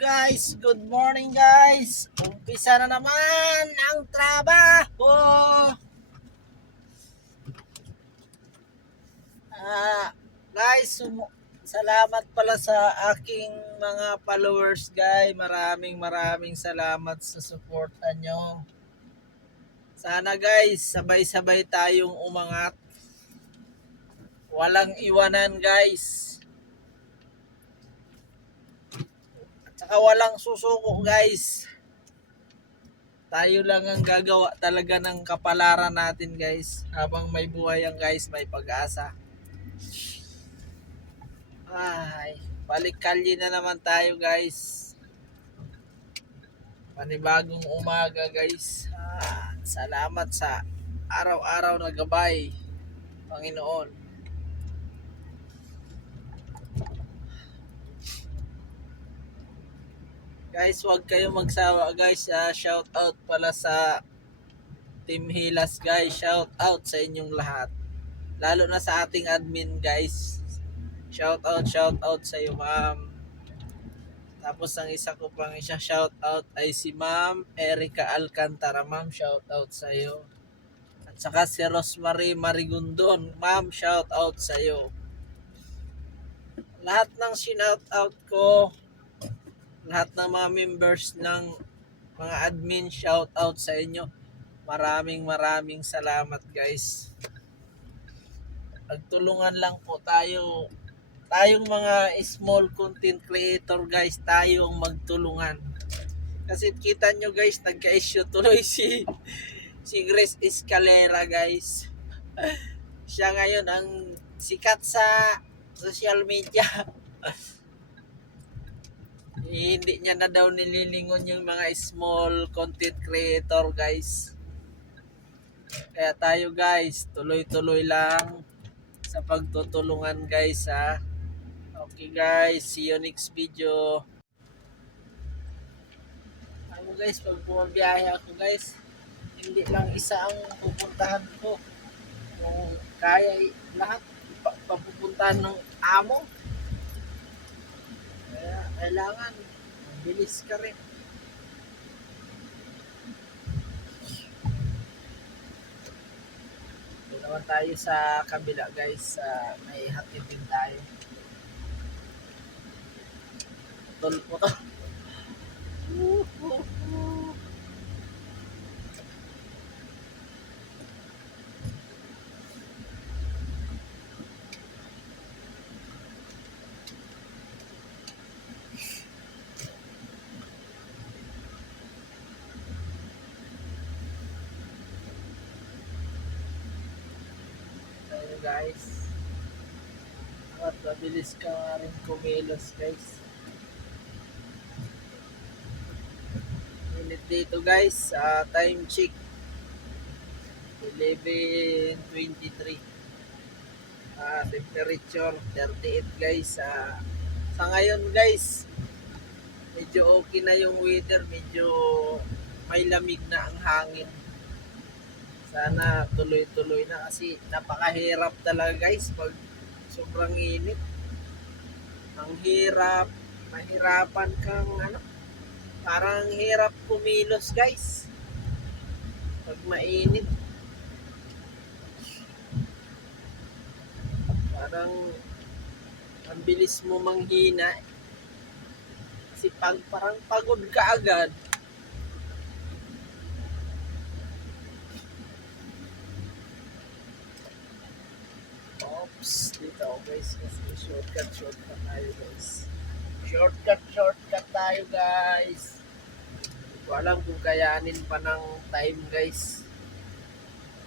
guys, good morning guys. Umpisa na naman ang trabaho. Ah, guys, salamat pala sa aking mga followers guys. Maraming maraming salamat sa suporta nyo. Sana guys, sabay-sabay tayong umangat. Walang iwanan guys. Saka walang susuko guys. Tayo lang ang gagawa talaga ng kapalaran natin guys. Habang may buhay ang guys, may pag-asa. Ay, balik kalye na naman tayo guys. Panibagong umaga guys. Ah, salamat sa araw-araw na gabay. Panginoon. Guys, huwag kayong magsawa guys. Ah, shout out pala sa Team Hilas guys. Shout out sa inyong lahat. Lalo na sa ating admin guys. Shout out, shout out sa iyo ma'am. Tapos ang isa ko pang isa shout out ay si Ma'am Erica Alcantara. Ma'am, shout out sa iyo. At saka si Rosemary Marigundon. Ma'am, shout out sa iyo. Lahat ng shout out ko, lahat ng mga members ng mga admin shout out sa inyo. Maraming maraming salamat guys. Pagtulungan lang po tayo tayong mga small content creator guys, tayong magtulungan. Kasi kita nyo guys, nagka-issue tuloy si si Grace Escalera guys. Siya ngayon ang sikat sa social media. Hindi niya na daw nililingon yung mga small content creator guys. Kaya tayo guys, tuloy-tuloy lang sa pagtutulungan guys ha. Okay guys, see you next video. Ako guys, pag bumabiyahe ako guys, hindi lang isa ang pupuntahan ko. Kung kaya lahat, pa- papupuntahan ng amo. Kailangan, bilis ka rin. Naman tayo sa kabila guys, sa may hatid din tayo. Tol po to. Tayo guys. At mabilis ka nga rin kumilos guys. Minute dito guys, sa time check. 11.23. Ah, temperature 38 guys. Ah, sa ngayon guys, medyo okay na yung weather, medyo may lamig na ang hangin. Sana tuloy-tuloy na kasi napakahirap talaga guys pag sobrang init. Ang hirap, mahirapan kang ano, parang hirap kumilos guys. Pag mainit. Parang ang bilis mo manghina. Kasi pag parang pagod ka agad, Oops, dito guys. Kasi shortcut, shortcut tayo guys. Shortcut, shortcut tayo guys. Hindi ko alam kung kayanin pa ng time guys.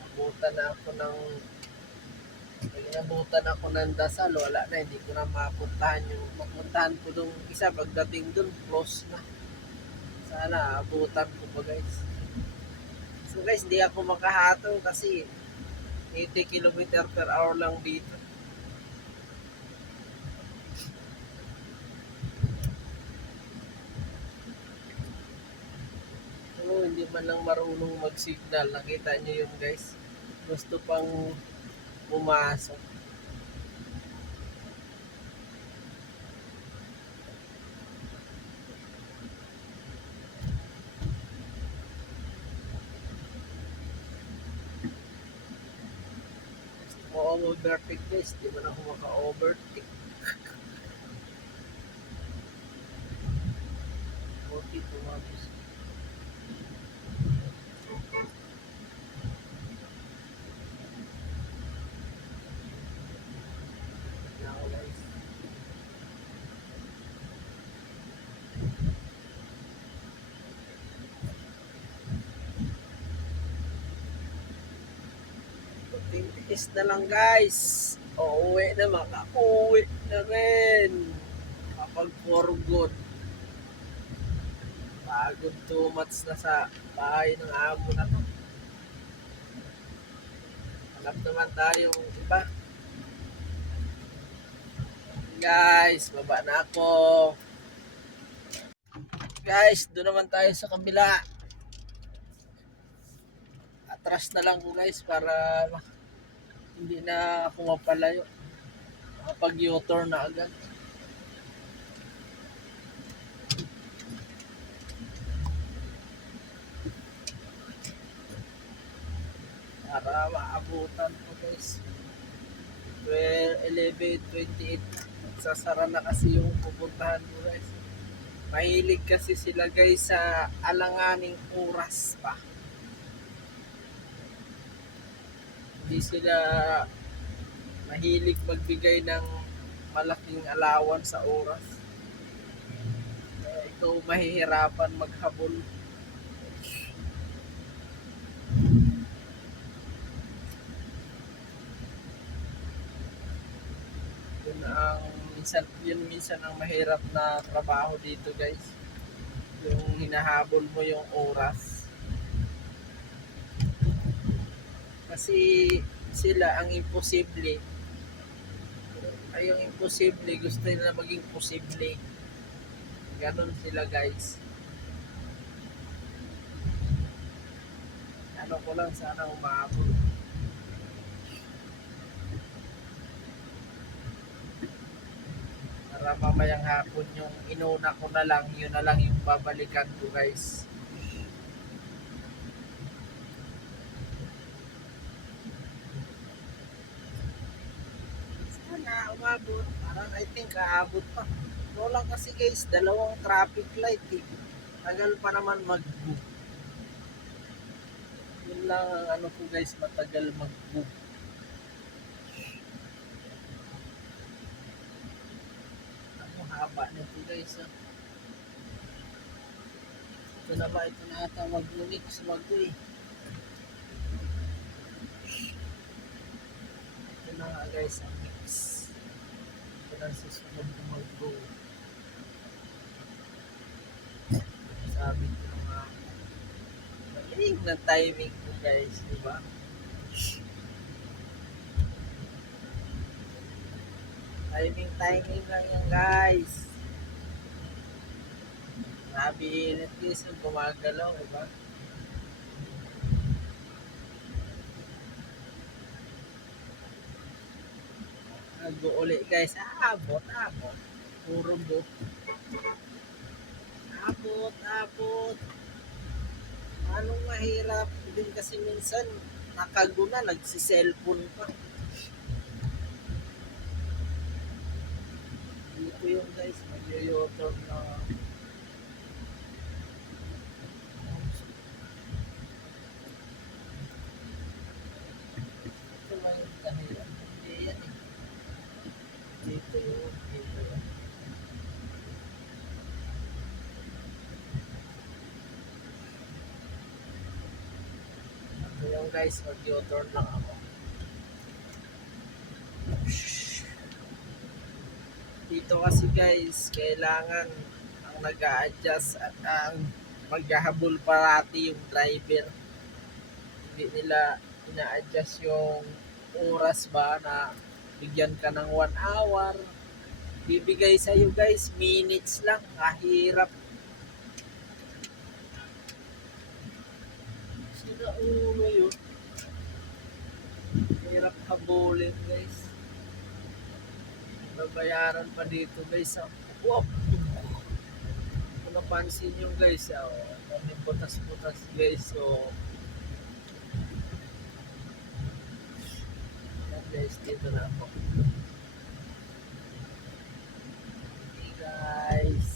Abutan na ako ng Inabutan ako ng dasal, wala na, hindi ko na mapuntahan yung mapuntahan ko dong isa pagdating dun, close na. Sana abutan ko pa guys. So guys, hindi ako makahato kasi 80 km per hour lang dito. hindi man lang marunong mag-signal. Nakita nyo yun guys. Gusto pang pumasok. overtake guys. Di man ako maka-overtake. Buti tumabos ko. Tingis na lang guys. Uuwi na makauwi na rin. Kapag for good. Pagod two months na sa bahay ng amo na to. Hanap naman tayong iba. Guys, baba na ako. Guys, doon naman tayo sa kabila. Atras na lang ko guys para hindi na ako mapalayo. Kapag U-turn na agad. para maabutan ko guys 12, 11, 28 sasara na kasi yung pupuntahan ko guys mahilig kasi sila guys sa alanganing oras pa hindi sila mahilig magbigay ng malaking alawan sa oras. Kaya ikaw mahihirapan maghabol. Yun ang minsan yun minsan ang mahirap na trabaho dito guys. Yung hinahabol mo yung oras kasi sila ang imposible ay yung imposible gusto nila maging posible. Ganon sila guys. Ano ko lang sana umabot. Para mamayang hapon yung inuna ko na lang, yun na lang yung babalikan ko guys. Umabot. Parang I think aabot pa. No lang kasi guys, dalawang traffic light eh. Tagal pa naman mag-book. Yun lang ang ano ko guys, matagal mag-book. Ang haba nito guys. ah. Ito na ba? Ito na ata mag-mix. mag eh. Ito na nga guys ang mix. Ito na mag-go. Sabi ko nga. Galing na timing ko guys. Diba? Timing, timing lang yan guys. Grabe guys yung gumagalaw, diba? Nag uli guys. Abot, abot. Puro bo. Abot, abot. Anong mahirap din kasi minsan nakaguna, nagsi-cellphone pa. Dito yung guys, mag-yotor na ito lang yung dahilan. Hindi yan eh. Dito yun, dito yun. Yung guys, mag-yotor lang ako. dito kasi guys, kailangan ang nag adjust at ang maghahabol parati yung driver. Hindi nila ina-adjust yung oras ba na bigyan ka ng 1 hour. Bibigay sa iyo guys, minutes lang. Kahirap. sa ulo yun. Hirap habulin guys. Babayaran pa dito guys. Ah. Wow! Kung napansin nyo guys, ah, oh, may butas-butas guys. Oh. So, guys, dito na ako. Hey guys.